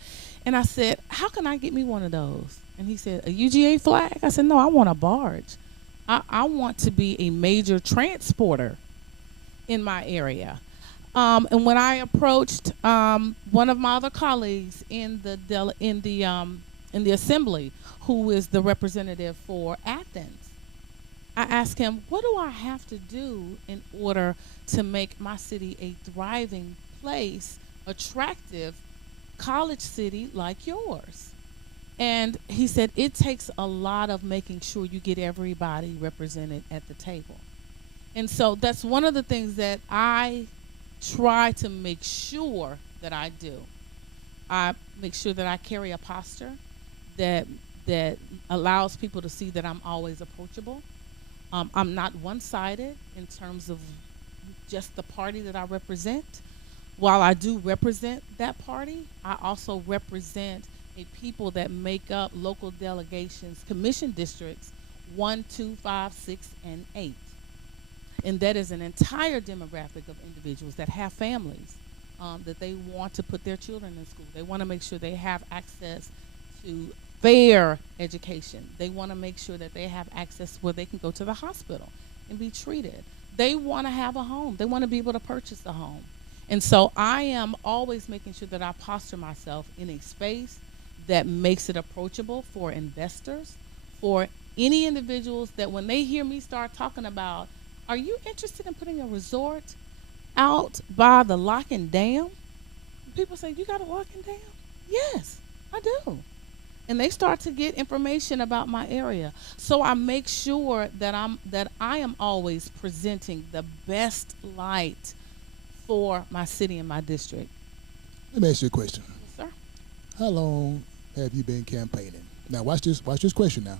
And I said, how can I get me one of those? And he said, a UGA flag? I said, no, I want a barge. I want to be a major transporter in my area. And when I approached one of my other colleagues in the assembly, who is the representative for Athens, I asked him, what do I have to do in order to make my city a thriving place, attractive college city like yours? And he said, it takes a lot of making sure you get everybody represented at the table. And so that's one of the things that I try to make sure that I do. I make sure that I carry a posture that allows people to see that I'm always approachable. I'm not one-sided in terms of just the party that I represent. While I do represent that party, I also represent a people that make up local delegations, commission districts 1, 2, 5, 6, and 8. And that is an entire demographic of individuals that have families, that they want to put their children in school. They want to make sure they have access to fair education. They want to make sure that they have access where they can go to the hospital and be treated. They want to have a home. They want to be able to purchase a home. And so I am always making sure that I posture myself in a space that makes it approachable for investors, for any individuals that when they hear me start talking about, are you interested in putting a resort out by the lock and dam? People say, you got a lock and dam? Yes, I do. And they start to get information about my area. So I make sure that I am always presenting the best light for my city and my district. Let me ask you a question. Yes, sir. How long have you been campaigning? Now watch this question now.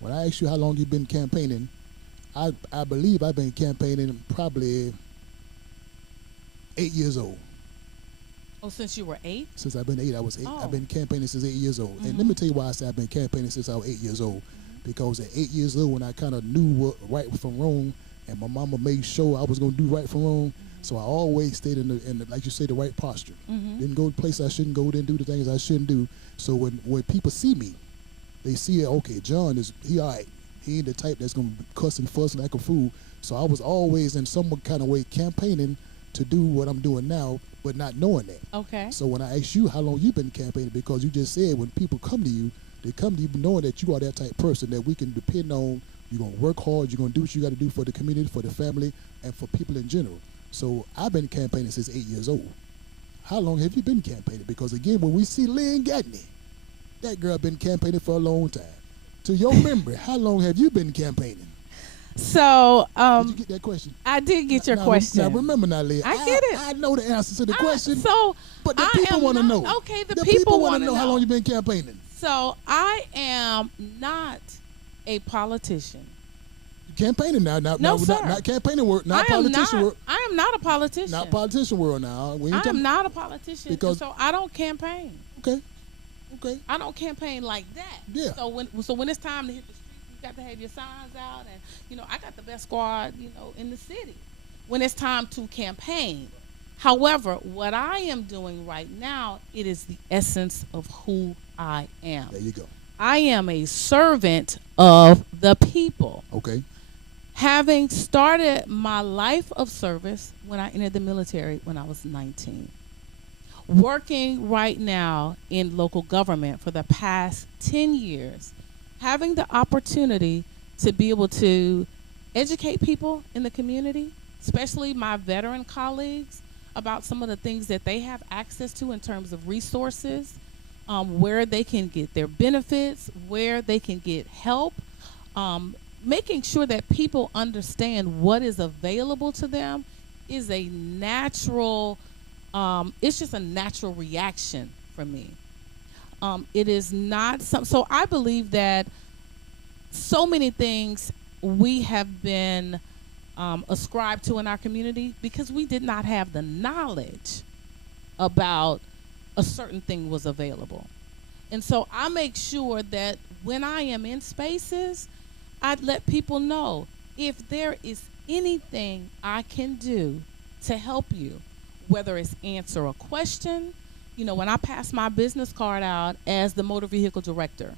When I ask you how long you've been campaigning, I believe I've been campaigning probably 8 years old. Oh, since you were 8? Since I've been 8, I was 8. Oh. I've been campaigning since 8 years old. And let me tell you why I say I've been campaigning since I was 8 years old. Because at 8 years old, when I kind of knew what right from wrong, and my mama made sure I was gonna do right from wrong. So I always stayed in the like you say, the right posture. Didn't go to places I shouldn't go, didn't do the things I shouldn't do. So when people see me, they see, okay, John he all right. He ain't the type that's gonna cuss and fuss like a fool. So I was always in some kind of way campaigning to do what I'm doing now, but not knowing that. Okay. So when I asked you how long you been campaigning, because you just said when people come to you, they come to you knowing that you are that type of person that we can depend on. You're gonna work hard. You're gonna do what you got to do for the community, for the family, and for people in general. So I've been campaigning since 8 years old. How long have you been campaigning? Because again, when we see Lynn Gladney, that girl been campaigning for a long time. To your memory, how long have you been campaigning? So, Did you get that question? I did get your Now, question. Now remember now, Lynn. I get it. I know the answer to the question. So, but the I people am want to not- know. Okay, the people people want want to know how long you been campaigning. So, I am not a politician. Campaigning now, No, sir. not campaigning work, not I am politician not. work, I am not a politician. not politician world now. We ain't I am talking- not a politician, Because- so I don't campaign. Okay. I don't campaign like that. Yeah. So when it's time to hit the streets, you got to have your signs out, and I got the best squad, in the city. When it's time to campaign. However, what I am doing right now, it is the essence of who I am. There you go. I am a servant of the people. Okay. Having started my life of service when I entered the military when I was 19. Working right now in local government for the past 10 years. Having the opportunity to be able to educate people in the community, especially my veteran colleagues, about some of the things that they have access to in terms of resources, where they can get their benefits, where they can get help, making sure that people understand what is available to them is a natural, it's just a natural reaction for me. It is not so I believe that so many things we have been ascribed to in our community because we did not have the knowledge about a certain thing was available. And so I make sure that when I am in spaces, I'd let people know if there is anything I can do to help you, whether it's answer a question. When I pass my business card out as the motor vehicle director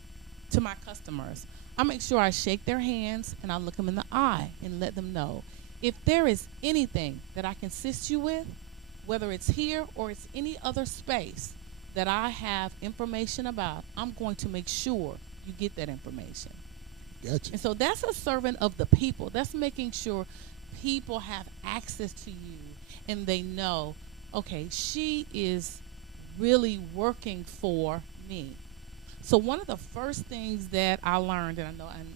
to my customers, I make sure I shake their hands and I look them in the eye and let them know if there is anything that I can assist you with, whether it's here or it's any other space that I have information about, I'm going to make sure you get that information. Gotcha. And so that's a servant of the people. That's making sure people have access to you and they know, okay, she is really working for me. So one of the first things that I learned, and I know I'm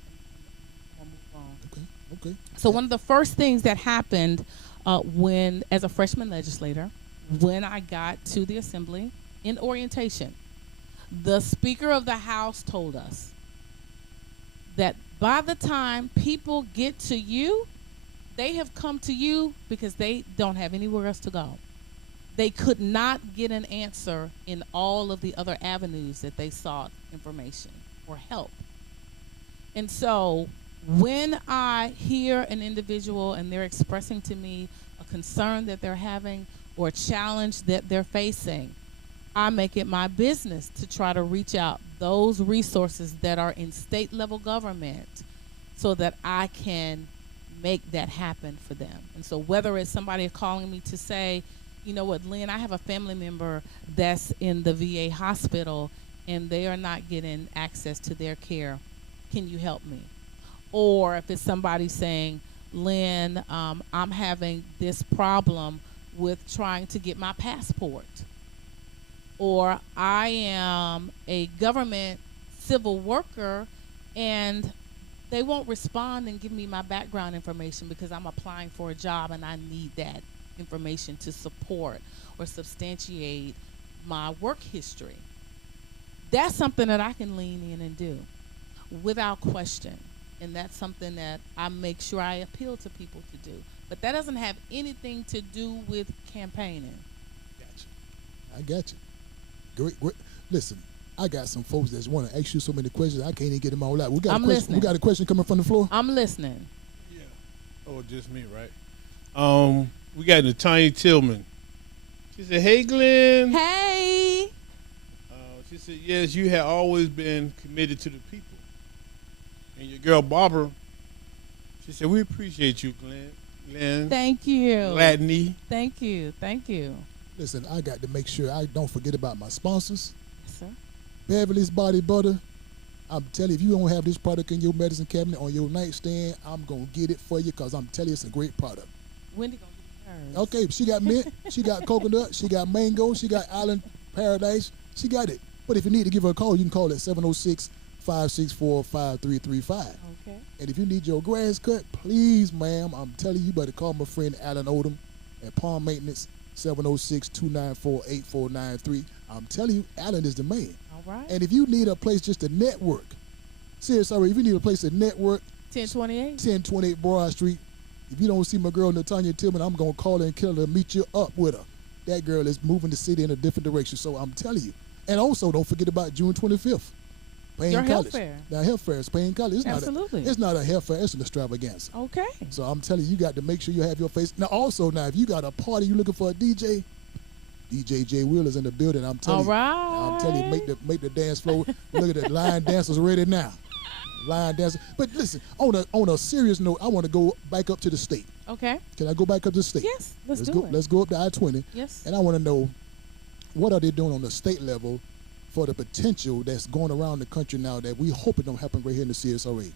going to move on. Okay. So one of the first things that happened when, as a freshman legislator, when I got to the assembly in orientation, the Speaker of the House told us that by the time people get to you, they have come to you because they don't have anywhere else to go. They could not get an answer in all of the other avenues that they sought information or help. And so when I hear an individual and they're expressing to me a concern that they're having or a challenge that they're facing, I make it my business to try to reach out those resources that are in state level government so that I can make that happen for them. And so whether it's somebody calling me to say, you know what, Lynn, I have a family member that's in the VA hospital and they are not getting access to their care. Can you help me? Or if it's somebody saying, Lynn, I'm having this problem with trying to get my passport. Or I am a government civil worker and they won't respond and give me my background information because I'm applying for a job and I need that information to support or substantiate my work history. That's something that I can lean in and do without question. And that's something that I make sure I appeal to people to do. But that doesn't have anything to do with campaigning. Gotcha. I got you. Great. Listen, I got some folks that want to ask you so many questions. I can't even get them all out. We got I'm a question. listening. We got a question coming from the floor. I'm listening. Yeah. Oh, just me, right? We got Natanya Tillman. She said, "Hey, Glenn." Hey. She said, "Yes, you have always been committed to the people." And your girl Barber, she said, "We appreciate you, Glenn." Lynn, Thank you. Gladney. Thank you. Thank you. Listen, I got to make sure I don't forget about my sponsors. Yes, sir. Beverly's Body Butter. I'm telling you, if you don't have this product in your medicine cabinet on your nightstand, I'm going to get it for you because I'm telling you it's a great product. Wendy gonna give me hers. Okay, she got mint, she got coconut, she got mango, she got island paradise. She got it. But if you need to give her a call, you can call at 706-564-5335. Okay. And if you need your grass cut, please, ma'am, I'm telling you, better call my friend Alan Odom at Palm Maintenance, 706-294-8493. I'm telling you, Alan is the man. All right. And if you need a place just to network, seriously, if you need a place to network, 1028. 1028 Broad Street. If you don't see my girl Natanya Tillman, I'm going to call her and kill her and meet you up with her. That girl is moving the city in a different direction. So I'm telling you. And also, don't forget about June 25th. Payne Your health College. fair. Now, health fair is Payne College. Absolutely. It's not a health fair. It's an extravaganza. Okay. So I'm telling you, you got to make sure you have your face. Now, also, if you got a party, you looking for a DJ, DJ J. Will is in the building. I'm telling All you. right. I'm telling you, make the dance floor. Look at the line dancers ready now. Line dancers. But listen, on a serious note, I want to go back up to the state. Okay. Can I go back up to the state? Yes. Let's do go. it. Let's go up to I-20. Yes. And I want to know, what are they doing on the state level for the potential that's going around the country now that we hope it don't happen right here in the CSRA?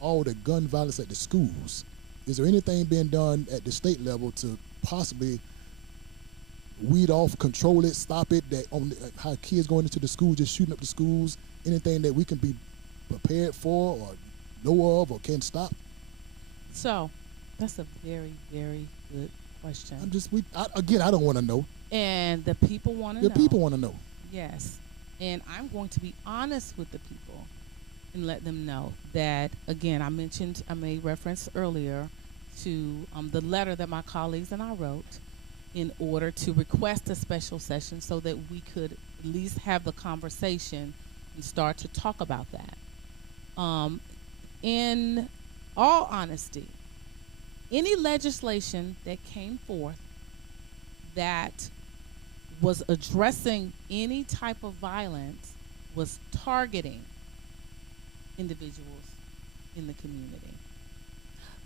All the gun violence at the schools. Is there anything being done at the state level to possibly weed off, control it, stop it, that on how kids going into the schools, just shooting up the schools, anything that we can be prepared for or know of or can stop? So, that's a very, very good question. I don't want to know. And the people want to know. The people want to know. Yes. And I'm going to be honest with the people and let them know that, again, I made reference earlier to the letter that my colleagues and I wrote in order to request a special session so that we could at least have the conversation and start to talk about that. In all honesty, any legislation that came forth that was addressing any type of violence was targeting individuals in the community.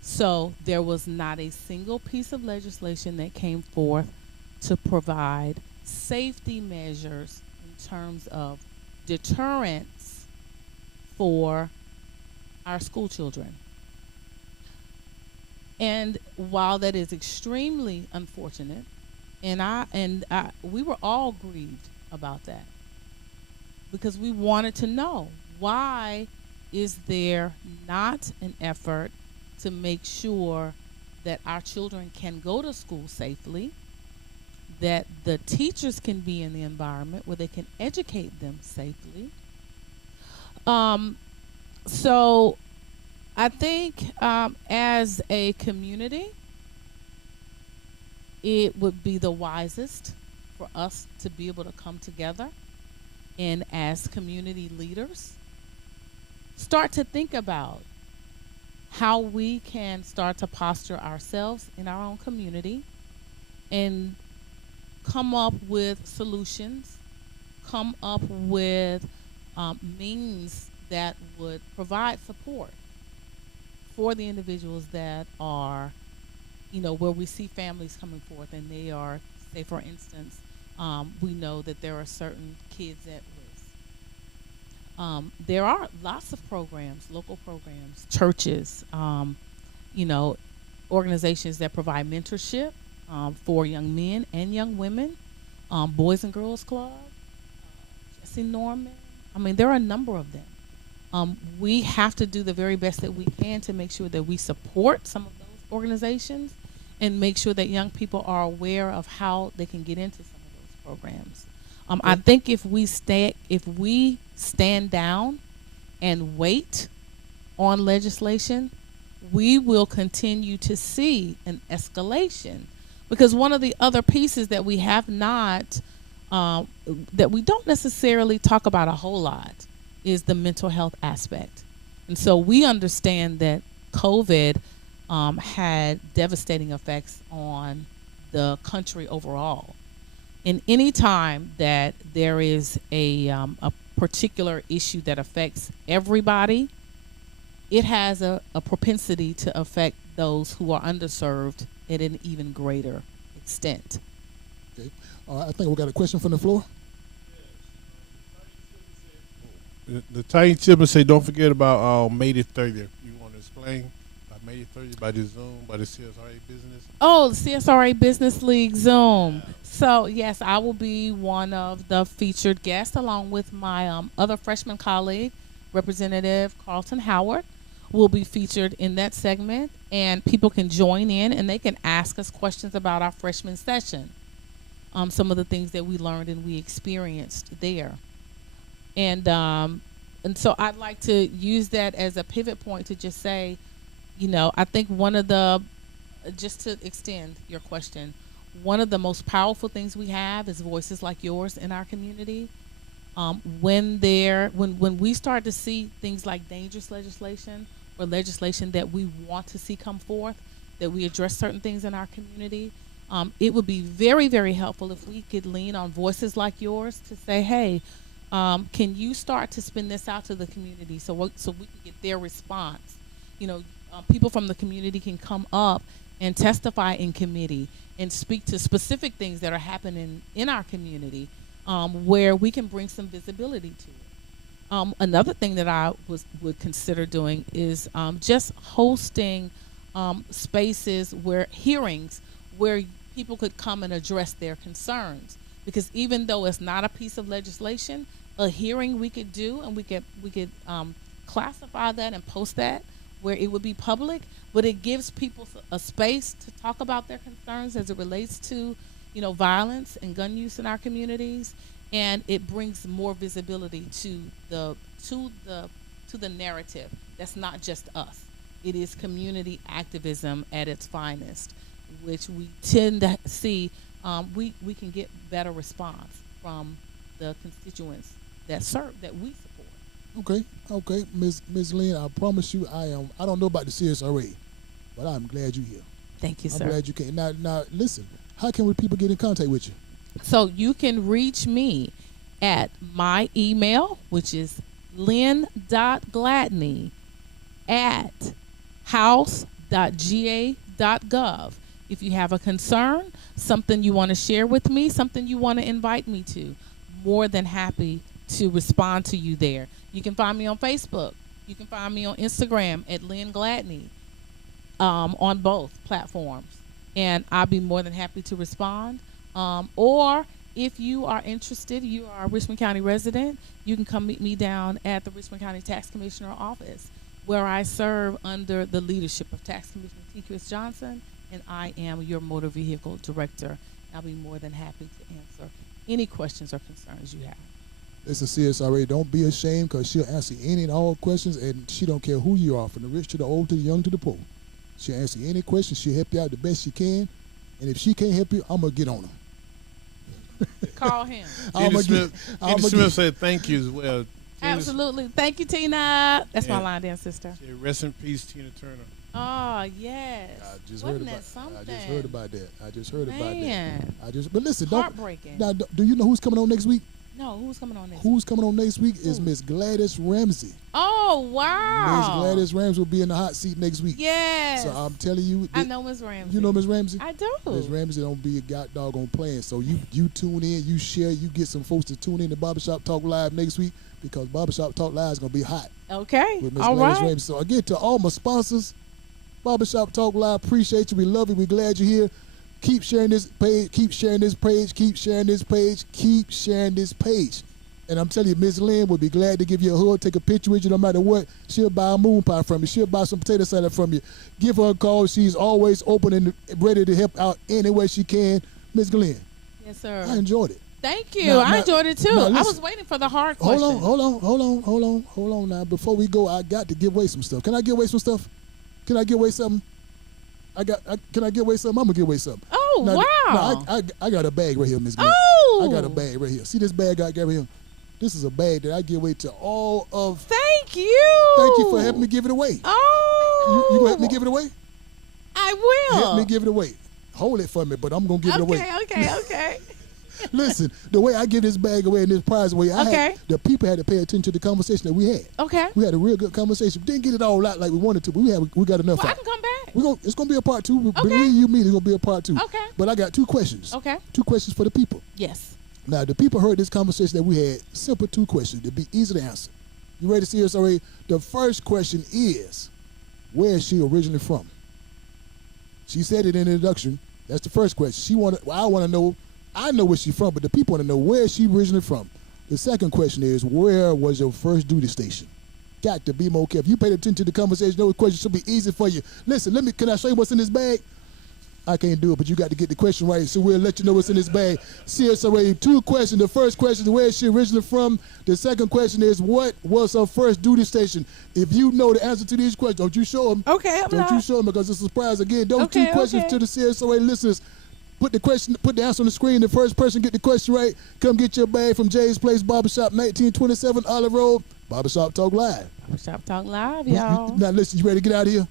So there was not a single piece of legislation that came forth to provide safety measures in terms of deterrence for our school children. And while that is extremely unfortunate, we were all grieved about that because we wanted to know, why is there not an effort to make sure that our children can go to school safely, that the teachers can be in the environment where they can educate them safely. So I think as a community, it would be the wisest for us to be able to come together and, as community leaders, start to think about how we can start to posture ourselves in our own community and come up with solutions, come up with means that would provide support for the individuals that are, where we see families coming forth and they are, say for instance, we know that there are certain kids at risk. There are lots of programs, local programs, churches, organizations that provide mentorship for young men and young women, Boys and Girls Club, Jesse Norman. There are a number of them. We have to do the very best that we can to make sure that we support some of those organizations and make sure that young people are aware of how they can get into some of those programs. I think if we stand down and wait on legislation, we will continue to see an escalation, because one of the other pieces that we have not, that we don't necessarily talk about a whole lot, is the mental health aspect. And so we understand that COVID had devastating effects on the country overall. And any time that there is a particular issue that affects everybody, it has a propensity to affect those who are underserved at an even greater extent. Okay. I think we got a question from the floor. The tiny children say, don't forget about May the 30th. You want to explain about May the 30th, by the Zoom, by the CSRA business? Oh, the CSRA Business League Zoom. So, yes, I will be one of the featured guests along with my other freshman colleague, Representative Carlton Howard. Will be featured in that segment, and people can join in and they can ask us questions about our freshman session. Some of the things that we learned and we experienced there. And so I'd like to use that as a pivot point to just say, I think just to extend your question, one of the most powerful things we have is voices like yours in our community. When we start to see things like dangerous legislation or legislation that we want to see come forth, that we address certain things in our community, it would be very, very helpful if we could lean on voices like yours to say, hey, can you start to spin this out to the community so we can get their response? People from the community can come up and testify in committee and speak to specific things that are happening in our community, where we can bring some visibility to it. Another thing that I would consider doing is just hosting spaces hearings where people could come and address their concerns. Because even though it's not a piece of legislation, a hearing we could do, and we could classify that and post that where it would be public, but it gives people a space to talk about their concerns as it relates to, violence and gun use in our communities, and it brings more visibility to the narrative. That's not just us. It is community activism at its finest, which we tend to see. We can get better response from the constituents that we support. Okay, Ms. Lynn, I promise you, I don't know about the CSRA, but I'm glad you're here. Thank you, sir. I'm glad you came. Now, listen. How can people get in contact with you? So you can reach me at my email, which is lynn.gladney@house.ga.gov. If you have a concern, something you want to share with me, something you want to invite me to, more than happy to respond to you there. You can find me on Facebook. You can find me on Instagram at Lynn Gladney, on both platforms. And I'll be more than happy to respond. Or if you are interested, you are a Richmond County resident, you can come meet me down at the Richmond County Tax Commissioner office, where I serve under the leadership of Tax Commissioner T. Chris Johnson, and I am your motor vehicle director. I'll be more than happy to answer any questions or concerns you have. Listen, CSRA, don't be ashamed, because she'll answer any and all questions, and she don't care who you are, from the rich to the old to the young to the poor. She'll answer any question. She'll help you out the best she can. And if she can't help you, I'm going to get on her. Call him. Tina Smith said thank you as well. Absolutely. Thank you, Tina. That's my line dance sister. Rest in peace, Tina Turner. Oh, yes. I just Wasn't heard that something? I just heard about that. Man. But listen, Heartbreaking. Now, do you know who's coming on next week? No, who's coming on next Who's week? coming on next week is Miss Gladys Ramsey. Oh, wow. Miss Gladys Ramsey will be in the hot seat next week. Yes. So I'm telling you. I know Miss Ramsey. You know Miss Ramsey? I do. Miss Ramsey don't be a god doggone playing. So you tune in, you share, you get some folks to tune in to Barbershop Talk Live next week, because Barbershop Talk Live is going to be hot. Okay. With Miss All Gladys right. Ramsey. So again, to all my sponsors, Barbershop Talk Live, appreciate you. We love you. We're glad you're here. Keep sharing this page. Keep sharing this page. Keep sharing this page. Keep sharing this page. And I'm telling you, Miss Lynn would be glad to give you a hug, take a picture with you no matter what. She'll buy a moon pie from you. She'll buy some potato salad from you. Give her a call. She's always open and ready to help out any way she can. Miss Glenn. Yes, sir. I enjoyed it. Thank you. I enjoyed it too. Now, I was waiting for the hard question. Hold on now. Before we go, I got to give away some stuff. Can I give away some stuff? Can I give away something? Can I give away something? I'm gonna give away something. Oh, now, wow. Now, I got a bag right here, Miss Glenn. Oh. I got a bag right here. See this bag I got right here? This is a bag that I give away to all of. Thank you. Thank you for helping me give it away. Oh. You gonna help me give it away? I will. Help me give it away. Hold it for me, but I'm gonna give it away. Okay. Listen, the way I give this bag away and this prize away, the people had to pay attention to the conversation that we had. Okay. We had a real good conversation. Didn't get it all out like we wanted to, but we got enough Well, I out. can come back. It's gonna be a part 2. Okay. Believe you me, it's gonna be a part 2. Okay. But I got 2 questions. Okay. 2 questions for the people. Yes. Now, the people heard this conversation that we had. Simple 2 questions. They'd be easy to answer. You ready to see us already? The first question is, where is she originally from? She said it in the introduction. That's the first question. I want to know. I know where she's from, but the people want to know where is she originally from. The second question is, where was your first duty station? Got to be more careful. You paid attention to the conversation. Those questions should be easy for you. Listen, can I show you what's in this bag? I can't do it, but you got to get the question right, so we'll let you know what's in this bag. CSRA, 2 questions. The first question is, where is she originally from? The second question is, what was her first duty station? If you know the answer to these questions, don't you show them. Okay, Don't you show them, because it's a surprise. Again, those 2 questions to the CSRA listeners. Put the answer on the screen. The first person get the question right, come get your bag from Jay's Place Barbershop, 1927 Olive Road. Barbershop Talk Live. Barbershop Talk Live, y'all. Now listen, you ready to get out of here?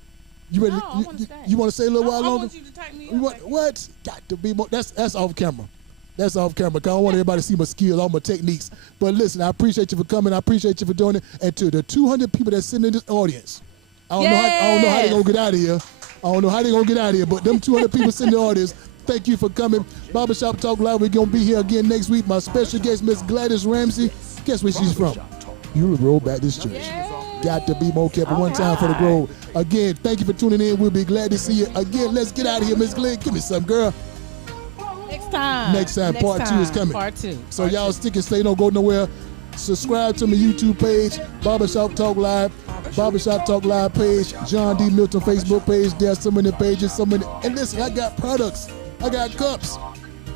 You ready? No, I want to stay. You want to stay a little while longer? I want you to type me up. What? Got to be more. That's off camera. That's off camera. Cause I want everybody to see my skills, all my techniques. But listen, I appreciate you for coming. I appreciate you for doing it. And to the 200 people that's sitting in this audience, I don't know how they gonna get out of here. I don't know how they gonna get out of here. But them 200 people sitting in the audience, thank you for coming. Barbershop Talk Live. We're gonna be here again next week. My special guest, Miss Gladys Ramsey. Guess where she's from? You Grove Baptist Church. Got to be more careful. One time for the Grove. Again, thank you for tuning in. We'll be glad to see you again. Let's get out of here, Miss Glenn. Give me some, girl. Next time. Part 2 is coming. Part 2. So y'all stick and stay. Don't go nowhere. Subscribe to my YouTube page, Barbershop Talk Live. Barbershop Talk Live page, John D. Milton Facebook page. There's so many pages, so many. And listen, I got products. I got cups.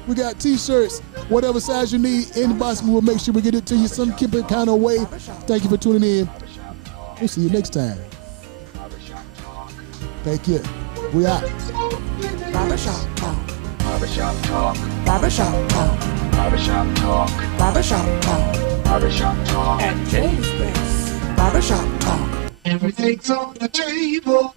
We got T-shirts. Whatever size you need, inbox me. We'll make sure we get it to you some kind of way. Thank you for tuning in. We'll see you next time. Thank you. We out. Barbershop Talk. Barbershop Talk. Barbershop Talk. Barbershop Talk. Barbershop Talk. Barbershop Talk. At Jay's Place. Barbershop Talk. Everything's on the table.